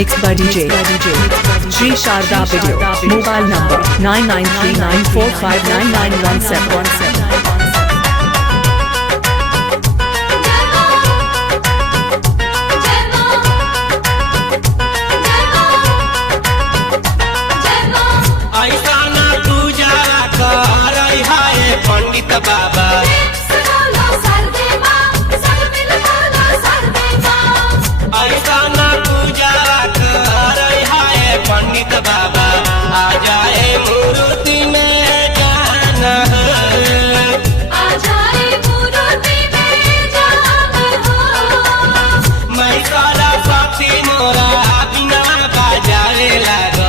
Mixed by DJ Sri Sharda Video. Mobile number 9939459917. पंडित बाबा ऐसा ना पूजा कर पंडित बाबा आ जाए मूर्ति में जान आ जाए मूर्ति में जान मैं सारा साथी मोरा बिना बाजारे लागो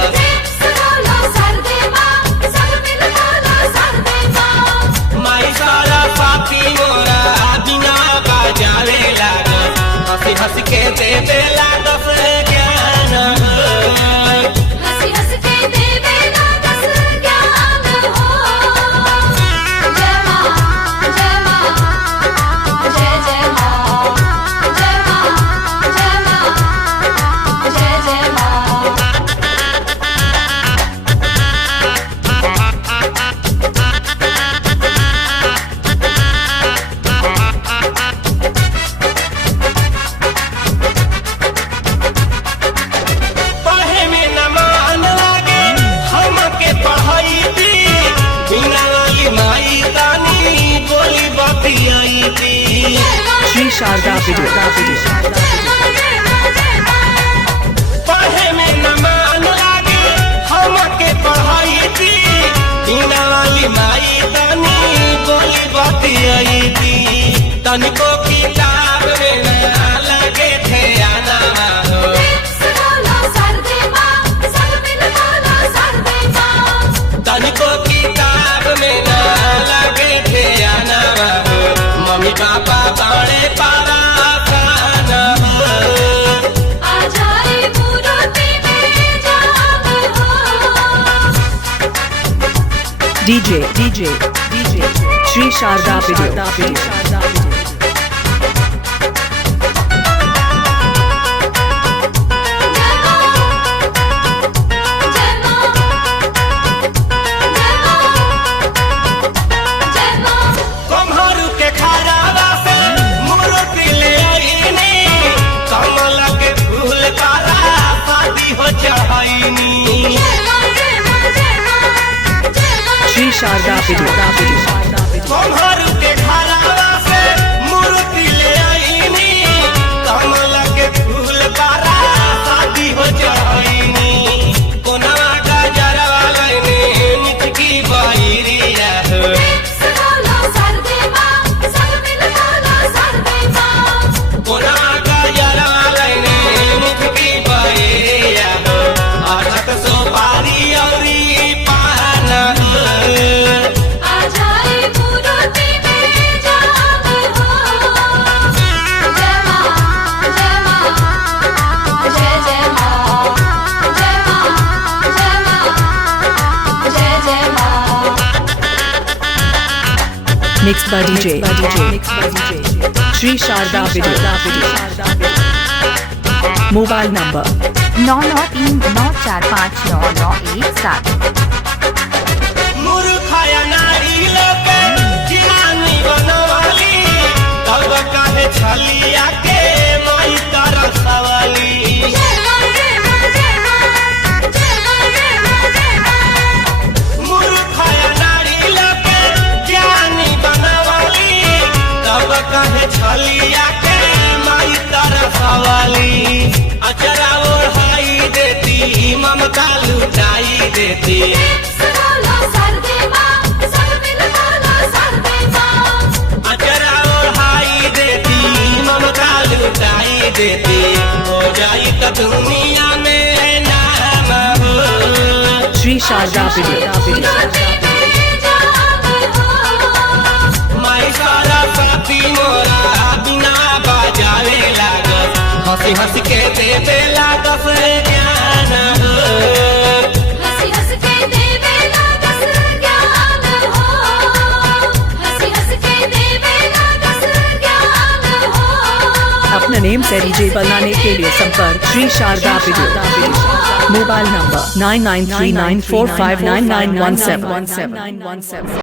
हंस के दे देला दस ज्ञान हंस के दे देला दस ज्ञान हो जय मां जय मां जय जय मां जय मां जय मां जय जय मां Sri Sharda Video. पढ़े में न मन लागे हमके पढ़ाई थी बिना वाली माई तनी बोली बतियाई थी तनिको किताब में न लगे थे आना हो तनिको किताब में न लगे थे आना हो मम्मी पापा बड़े पारा DJ Sri Sharda Video. Sri Sharda Video. तुम्हारू के घरवा से मूर्ति ले आईनी कमल के फूल पारा शादी हो जाईनी कोनवा गजरवा लईनी मिठकी बहिरिया हो कोनवा गजरवा लईनी मिठकी बहिरिया हो अरहत सुपारी औरी पान Mixed by DJ Sri Sharda Video. Mobile number 9939459917। मूर्खया नारी लोके ज्ञानी बनवाली तब काहे छलिया के माई तरसवाली मूर्खया नारी लोके ज्ञानी बनवाली तब काहे छलिया के माई तरसवाली अचरा ओढ़ाई देती ममता लुटाई देती अचरा ओढ़ाई देती ममता लुटाई देती हो जाई तो दुनिया में नाम हो Sri Sharda Video. माई सारा साथी मोरा बिना बाजारे लागत हंसी हंस के दे देला दस ज्ञान हो अपना नेम से डीजे बनाने के लिए संपर्क Shri Sharda video. Mobile number 9939459917।